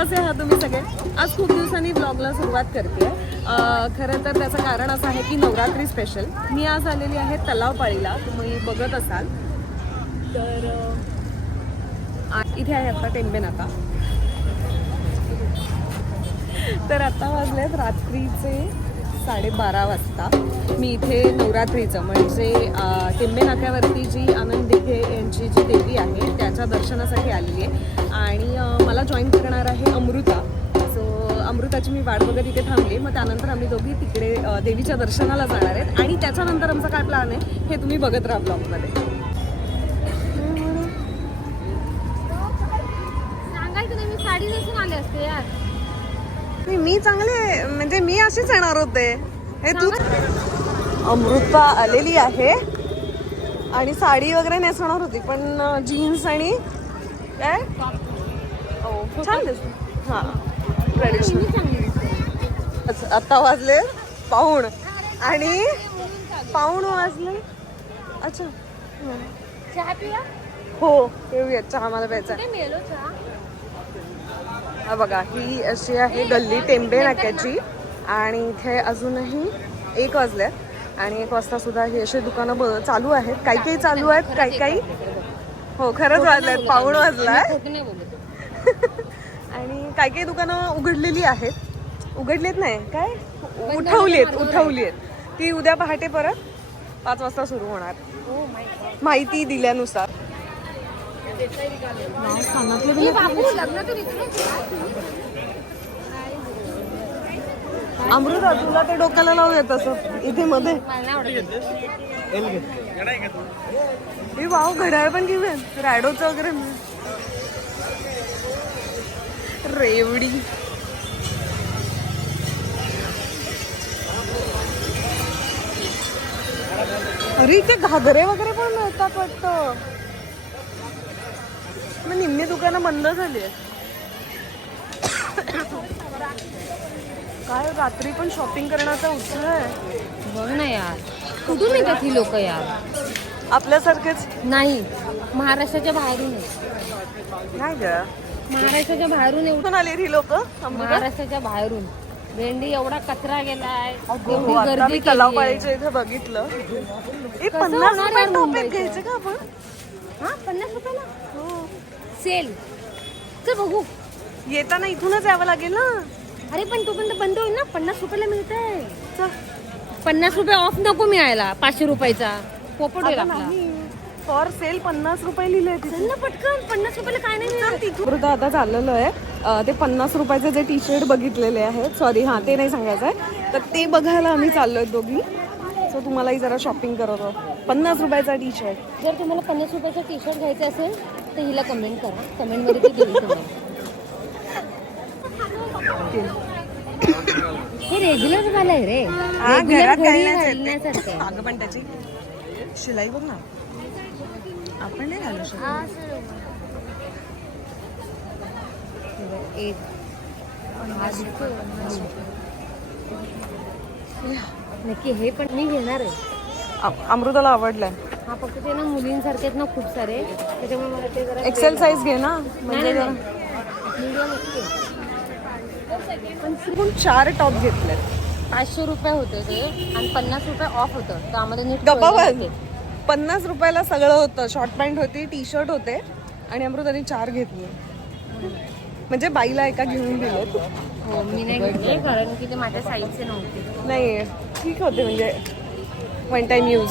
कसे आहात तुम्ही सगळे? आज खूप दिवसांनी ब्लॉगला सुरुवात करते. खरं तर त्याचं कारण असं आहे की नवरात्री स्पेशल मी आज आलेली आहे तलावपाळीला. तुम्ही बघत असाल. तर आ- इथे आहे आता टेंबे नाका तर आता वाजलेत रात्रीचे साडेबारा वाजता. मी इथे नवरात्रीचं. म्हणजे टेंबे नाक्यावरती जी आनंद दिघे यांची जी देवी आहे त्याच्या दर्शनासाठी आलेली आहे. आणि मला जॉईन करणार आहे अमृता. सो अमृताची मी वाट बघत इथे थांबली मग त्यानंतर आम्ही दोघी तिकडे देवीच्या दर्शनाला जाणार आहेत. आणि त्याच्यानंतर आमचा काय प्लॅन आहे हे तुम्ही बघत राहा ब्लॉगमध्ये मी साडी नेसून आले असते यार. नाही, मी चांगले म्हणजे मी अशीच येणार होते. हे तू अमृता आलेली आहे. आणि साडी वगैरे नेसणार होती पण जीन्स आणि काय? ओ, छान. दिसते हा. ट्रेडिशनल आता वाजले पाऊण. आणि पाऊण वाजले. अच्छा. हं. चहा पिया हो येऊया चहा मला प्यायचा चहा? हा बघा ही अशी आहे गल्ली टेंबे नाक्याची. आणि इथे अजूनही एक वाजल्यात आणि एक वाजता सुद्धा ही अशी दुकानं ब चालू आहेत. काही काही चालू आहेत काही काही. हो खरंच वाजल्यात पाऊण वाजलाय. बोलत आणि काही काही दुकानं उघडलेली आहेत. उघडलेत नाही काय? उठवली आहेत उठवली आहेत ती उद्या पहाटे परत पाच वाजता सुरू होणार. हो माहिती दिल्यानुसार बापू लग्न तर इथेच अमृता तुला ते डोक्याला लावू येत असं इथे मध्ये. वाव घड्याळ पण घेऊन रॅडोचं वगैरे रेवडी. अरे इथे घागरे वगैरे पण मिळतात वाटतं. मग निम्मी दुकानं बंद झाली आहे. काय रात्री पण शॉपिंग करण्याचा उत्साह आहे? बघ ना यार कुठून येतात ही लोक यार? आपल्यासारखेच? नाही महाराष्ट्राच्या बाहेरून आहे. नाही ग. महाराष्ट्राच्या बाहेरून एवढं कुठून आली ही लोक? महाराष्ट्राच्या बाहेरून. भेंडी एवढा कचरा गेलाय एवढी हो, आता गर्दी मी केलीये. तलावपाळीच्या इथे बघितलं. पन्नास होणार रुपये यार मुंबईचं? घ्यायचे का आपण? हा पन्नास रुपयाला हो. सेल. चल बघू. येताना इथूनच यावं लागेल ना? अरे पण तोपर्यंत बंद होईल ना. पन्नास रुपयाला मिळतंय. चल. पन्नास रुपये ऑफ नको मिळायला. पाचशे रुपयाचा. पोपट होईल आपला. फॉर सेल पन्नास रुपये लिहिले ना पटकन. पन्नास रुपयाला काय नाही मिळत. वृद्ध आता चाललेलो आहे. ते पन्नास रुपयाचे जे टी शर्ट बघितलेले आहेत. सॉरी हां ते नाही सांगायचं आहे. तर ते बघायला आम्ही चाललोय दोघी. सो तुम्हालाही जरा शॉपिंग करत पन्नास रुपयाचा टी शर्ट जर तुम्हाला पन्नास रुपयाचा टी शर्ट घ्यायचा असेल तर हिला कमेंट करा. कमेंट तुम्हाला हे रेग्युलर वाला आहे रे. हा घरात घालण्यासारखं. अगं पण त्याची शिलाई बघ ना. आपण नाही घालू शकत. एक. नक्की हे पण मी घेणार आहे. अमृताला आवडलाय. हा फक्त ते ना मुलींसारखे आहेत ना खूप सारे. त्याच्यामुळे मला ते जरा एक्सेल साईज घे ना. म्हणजे मीडियम पण चार टॉप घेतलेत. पाचशे रुपये होते ते आणि पन्नास रुपये ऑफ होतं. त्यामध्ये नीट. पन्नास रुपयाला सगळं होतं. शॉर्ट पॅन्ट होती टी शर्ट होते आणि अमृताने चार घेतले. म्हणजे बाईला एका घेऊन दिलं. हो मी नाही घेतले कारण की ते माझ्या साईजचे नव्हते. नाही ठीक होते म्हणजे वन टाइम यूज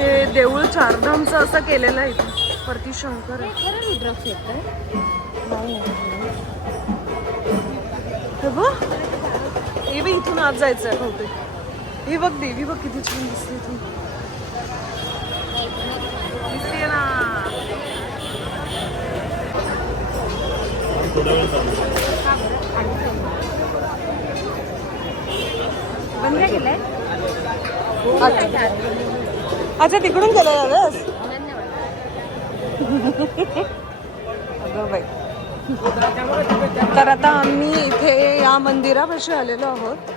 हे देऊळ चारधामचं असं केलेलं आहे इथे. वरती शंकर? हे बघ. हे बी इथून आत जायचं आहे बहुतेक. हे बघ देवी बघ किती छान दिसते इथून. दिसते ना. बंद केलंय? अच्छा तिकडून गेलं दादास अगं बाई. तर आता आम्ही इथे या मंदिरापाशी आलेलो आहोत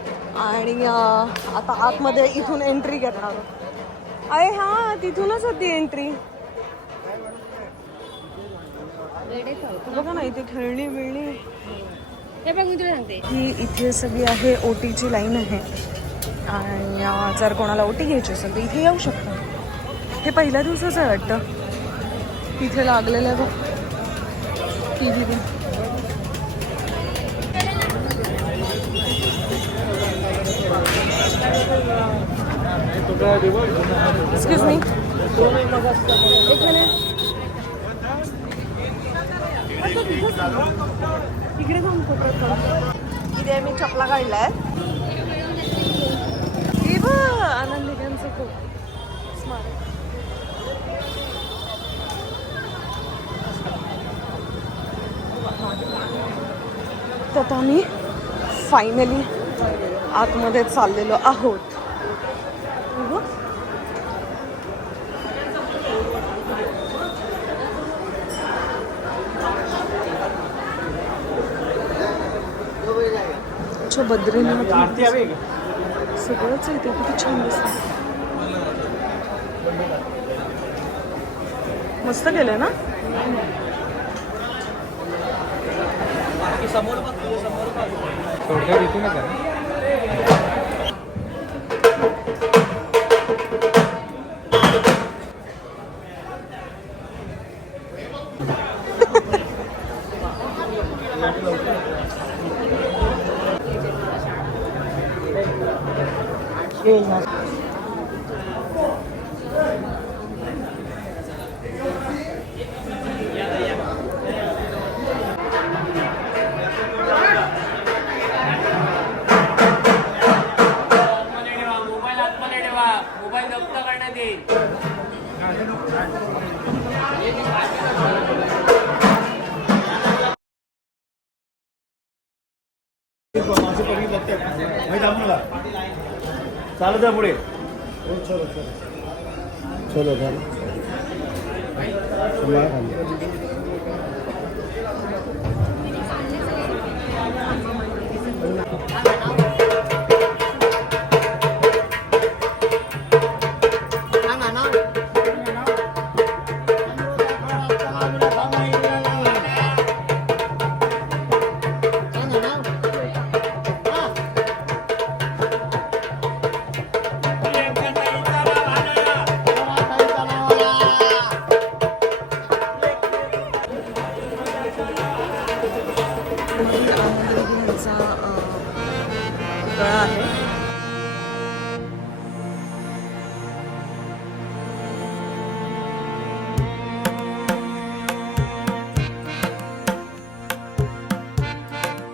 आणि आता आतमध्ये इथून एंट्री करणार आहोत. अरे हा तिथूनच होती एंट्री. बघा ना इथे खेळणी बिळणी. हे इथे सगळी आहे ओटीची लाईन आहे. आणि जर कोणाला ओटी घ्यायची असेल तर इथे येऊ शकता. हे पहिल्या दिवसाचं आहे वाटतं. तिथे लागलेलं आहे बघ. टी व्ही एक्सक्यूज मी एक मिनिट इकडे मी चपला काढलाय. हे बघ आनंदिकांचं खूप स्मारक तर आता आम्ही फायनली आतमध्ये चाललेलो आहोत. बद्रीनाथ सगळंच आहे ते किती छान दिसतं मस्त केलंय ना? थोडक्यात इथूनच आहे जा द्या पुढे चलो चलो. यांचा गळा आहे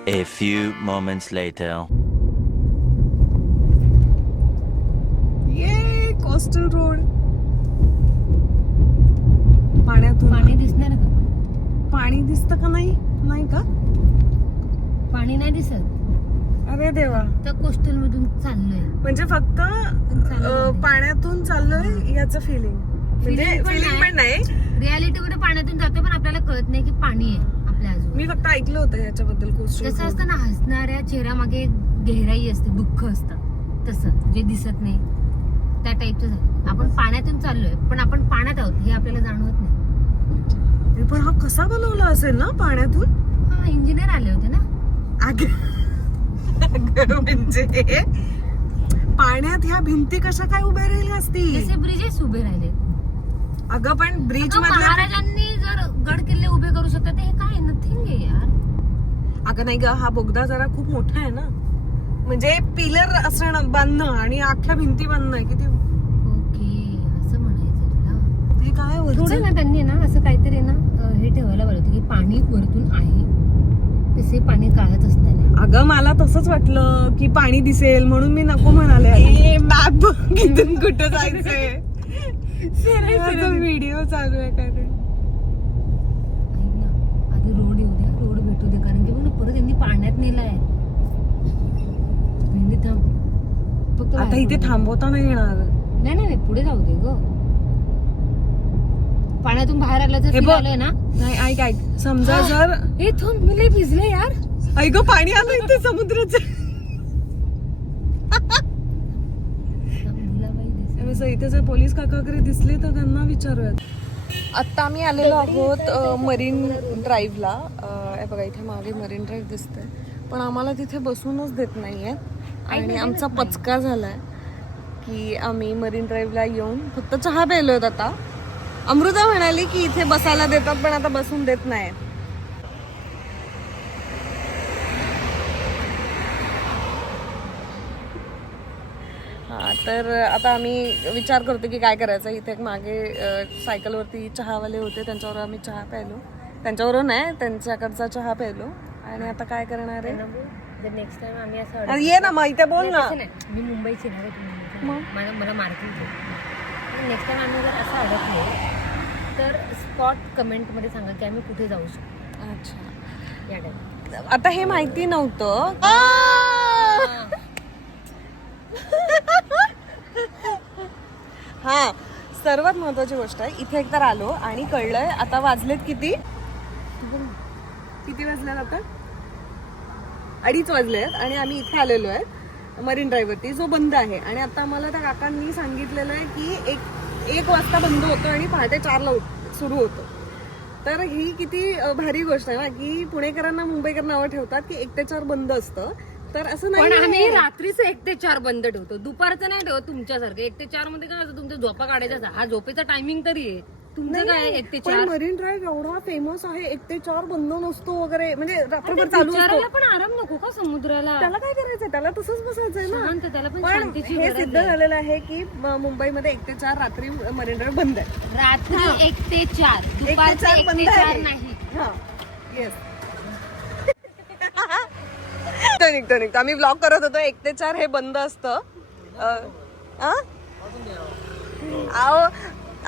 A few moments later. नाही दिसत. अरे देवा. तर कोस्टल मधून चाललोय. म्हणजे फक्त अं, पाण्यातून चाललोय याचं फिलिंग म्हणजे Feeling पण फिलिंग पण नाही. रियालिटी मध्ये पाण्यातून जातो पण आपल्याला कळत नाही की पाणी आहे आपल्या आजूबाजूला. मी फक्त ऐकलं होतं याच्याबद्दल कोस्टल जसं असतं ना हसणाऱ्या चेहऱ्यामागे गहराई असते दुःख असतं. तसं जे दिसत नाही त्या टाईपचं झालं. आपण पाण्यातून चाललोय पण आपण पाण्यात आहोत हे आपल्याला जाणवत नाही. पण हा कसा बनवला असेल ना पाण्यातून? हा इंजिनियर आले होते ना. म्हणजे पाण्यात ह्या भिंती कशा काय उभ्या राहिल्या असतील ब्रिजेस उभे राहिले. अगं पण ब्रिज महाराजांनी जर गड किल्ले उभे करू शकतात तर हे काय? नथिंग आहे यार. अगं नाही ग हा बोगदा जरा खूप मोठा आहे ना. म्हणजे पिलर असण बांधणं आणि आख्या भिंती बांधणं किती ओके असं म्हणायचं तुला. काय थोडं ना त्यांनी ना असं काहीतरी ना हे ठेवायला पाहिजे होतं की पाणी वरतून आहे. तसे पाणी काळच असणार अगं मला तसंच वाटलं की पाणी दिसेल म्हणून मी नको म्हणाले. मॅप इथून कुठं जायचंय. व्हिडिओ चालू आहे ना आधी रोड येऊ द्या रोड भेटू दे कारण की बघ ना परत यांनी पाण्यात नेलाय. आता इथे. थांबवता नाही येणार. नाही नाही नाही, पुढे जाऊ दे ग. पाण्यातून बाहेर आलं तर हे feel बघ. आलंय ना? नाही ऐक ऐक. समजा जर हे थांब मी लय भिजले यार. ऐक पाणी आलं इथे समुद्राचं. असं इथे जर पोलीस काका वगैरे दिसले तर त्यांना विचारूयात. आत्ता आम्ही आलेलो आहोत मरीन ड्राईव्हला. हे बघा इथे मागे मरीन ड्राईव्ह दिसतंय. पण आम्हाला तिथे बसूनच देत नाहीये. आणि आमचा पचका झालाय की आम्ही मरीन ड्राईव्हला येऊन फक्त चहा प्यायलोत आता. अमृता म्हणाली की इथे बसायला देतात पण आता बसून देत नाही हा तर आता आम्ही विचार करतो की काय करायचं. इथे एक मागे सायकलवरती चहावाले होते त्यांच्यावर आम्ही चहा प्यायलो. त्यांच्यावर नाही त्यांच्याकडचा चहा प्यायलो. आणि आता काय करणार आहे? नेक्स्ट टाइम आम्ही असं ये ना मग इथे बोल ना. मी मुंबईची ना. मला मला मार्केट नेक्स्ट टाइम आम्ही जर असं अडकलो तर स्पॉट कमेंटमध्ये सांगा की आम्ही कुठे जाऊ शकतो. अच्छा. या टाइम आता हे माहिती नव्हतं. हा सर्वात महत्वाची गोष्ट आहे इथे एकतर आलो आणि कळलंय आता वाजलेत किती? किती वाजलेत आता? अडीच वाजलेत आणि आम्ही इथे आलेलो आहे मरीन ड्राईव्हवरती जो बंद आहे. आणि आता आम्हाला त्या काकांनी सांगितलेलं आहे की एक एक वाजता बंद होतं आणि पहाटे चारला उठ- सुरू होतं. तर ही किती भारी गोष्ट आहे ना की पुणेकरांना मुंबईकर नावं ठेवतात की एक ते चार बंद असतं. तर असं पण नाही आम्ही रात्रीचं एक ते चार बंद ठेवतो. दुपारचं नाही ठेवत तुमच्यासारखं. एक ते चारमध्ये काय असतं तुमच्या झोपा काढायचा. हा झोपेचा टायमिंग तरी आहे. तुमचं काय आहे एक ते पण चार? मरीन ड्राईव्ह एवढा फेमस आहे एक ते चार बंद नसतो वगैरे. म्हणजे रात्रभर चालू असतो. विचारायला पण आराम नको का समुद्राला? त्याला काय करायचंय? त्याला तसंच बसायचंय ना. शांत त्याला पण पण शांतीची हे गरज सिद्ध आहे. झालेलं आहे की म- मुंबईमध्ये एक ते चार रात्री मरीन ड्राईव्ह बंद आहे. रात्री एक ते चार. एक ते दुपारचं चार एक बंद ते चार आहे. नाही. हा. येस निघतो निघतो निघतो. आम्ही ब्लॉग करत होतो. एक ते चार हे बंद असतं. अं, आ? अहो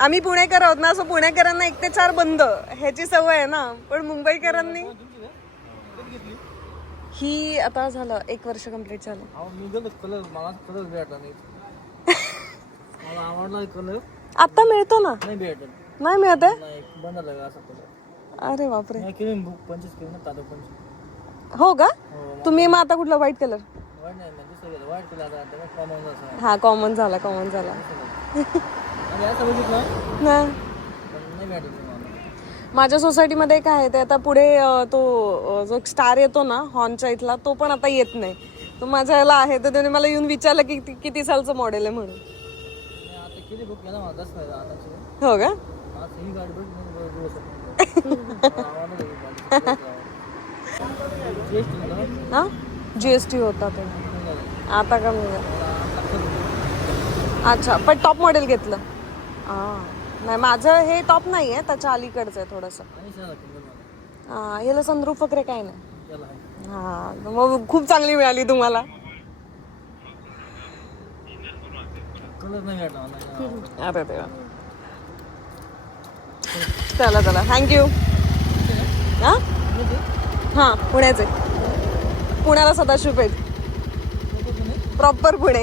आम्ही पुणेकर आहोत ना असं पुणेकरांना एक ते चार बंद. ह्याची सवय आहे ना. पण मुंबईकरांनी ही आता झालं एक वर्ष कंप्लीट झालं. कलर मला कलर भेटला नाही. मला आवडला कलर आता मिळतो ना? नाही भेटत. नाही मिळत आहे? नाही बंद झाला असा कलर अरे बापरे. नाही केली बुक पंचवीस केली ना तातो पंचवीस. हो का? हो तुम्ही मग आता कुठला व्हाईट कलर नाही दुसरं आता कॉमन हा कॉमन झाला कॉमन झाला. नाही. माझ्या सोसायटीमध्ये काय आहे ते आता पुढे तो जो स्टार येतो ना हॉर्नच्या इथला तो पण आता येत नाही. तो माझ्या याला आहे तर त्याने मला येऊन विचारलं की किती- सालचं मॉडेल आहे म्हणून. हो का? ही जीएसटी होता ते. आता कमी झालं. अच्छा पण टॉप मॉडेल घेतलं. हा. नाही माझं हे टॉप नाही आहे त्याच्या अलीकडचं आहे थोडंसं. हा याला संद्रूप वगैरे काही नाही. हा मग खूप चांगली मिळाली तुम्हाला. अरे देवा. चला चला. थँक्यू हा? हां पुण्याचे. पुण्याला सदाशिव पेठ. प्रॉपर पुणे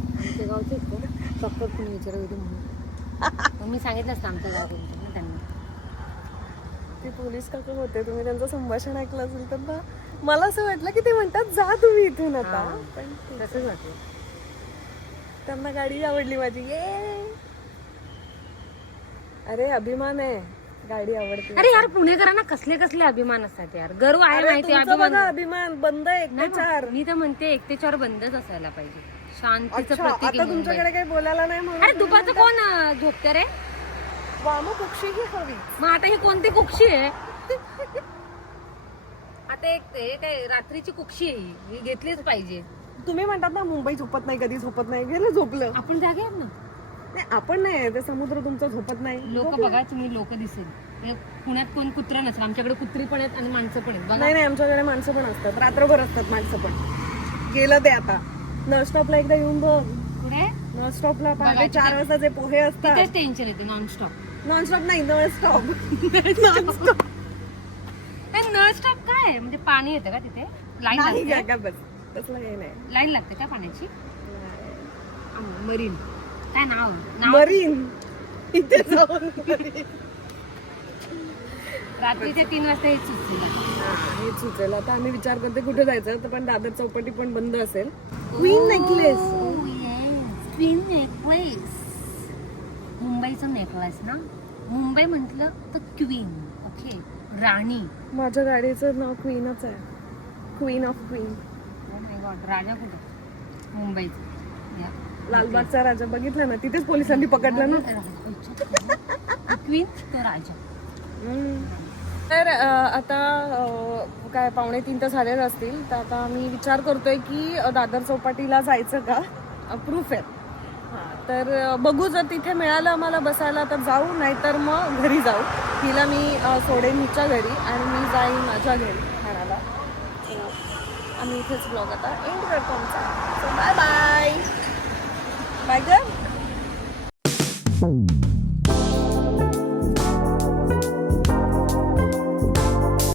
आमच्या गावचेच प्रॉपर कुणी विचारत होते म्हणून. मग मी सांगितलं असतं आमच्या ना त्यांना. ते पोलीस काका होते तुम्ही त्यांचं संभाषण ऐकलं असेल तर मला असं वाटलं की ते म्हणतात जा तुम्ही इथून आता. पण तसंच वाटलं त्यांना गाडी आवडली माझी. ये! अरे अभिमान आहे. गाडी आवडते. अरे यार पुणेकरांना कसले कसले अभिमान असतात यार. गर्व आहे अरे माहिती तुमचं अभिमान. बघा अभिमान. बंद आहे एक ते नाही चार. मी तर म्हणते एक ते चार बंदच असायला पाहिजे. शांतीचं अच्छा प्रतीक आता आहे मुंबई. तुमच्याकडे काही बोलायला नाही म्हणून अरे दुपारचं कोण झोपतं रे? वाम पक्षी ही हवी. मग आता हे कोणती कुक्षी आहे? आता एक हे काय रात्रीची कुक्षी आहे ही. ही घेतलीच पाहिजे. तुम्ही म्हणतात ना मुंबई झोपत नाही कधी झोपत नाही गेलं झोपलं. आपण जागे आहेत ना. नाही आपण नाही ते समुद्र तुमचं झोपत नाही. लोक झोपलं. बघा तुम्ही लोक दिसेल. म्हणजे पुण्यात कोण कुत्रा नसेल आमच्याकडे कुत्री पण आहेत आणि माणसं पण आहेत. बघा. नाही नाही आमच्याकडे माणसं पण असतात. रात्रभर असतात माणसं पण. गेलं ते आता. नॉनस्टॉपला एकदा येऊन बघ. पुढे? नॉनस्टॉपला पहाटे बघा, चार तिथे- वाजताचे पोहे असतात. तिथेच टेन्शन येते नॉनस्टॉप नॉनस्टॉप नाही नॉनस्टॉप नळ स्टॉप काय? आहे? म्हणजे पाणी येतं का तिथे? लाईन नाही लागते? का बस तसलं नाही. लाईन लागते का पाण्याची? मरीन. काय नाव? नाव? मरीन. इथे जाऊन मरीन. रात्रीचे तीन वाजता हे सुचलेलं हा, हे सुचेल. आता आम्ही विचार करते कुठे जायचं तर पण दादर चौपाटी पण बंद असेल. क्वीन नेकलेस क्वीन नेकलेस मुंबईचं नेकलेस ना? मुंबई म्हटलं तर क्वीन ओके राणी. माझ्या गाडीचं नाव क्वीनच आहे. क्वीन ऑफ क्वीन राजा कुठं? मुंबईचं. या. लालबागचा राजा. बघितला ना? तिथेच पोलिसांनी पकडलं ना? क्वीन तो राजा. तर आता काय पावणे तीन तर झालेले असतील. तर आता मी विचार करतोय की दादर चौपाटीला जायचं का? प्रूफ आहे. हां तर बघू जर तिथे मिळालं आम्हाला बसायला तर जाऊ नाहीतर मग घरी जाऊ. तिला मी सोडेन हिच्या घरी आणि मी जाईन माझ्या घरी ठाण्याला आम्ही इथेच ब्लॉग आता एंड करतो आमचा. बाय बाय बाय कर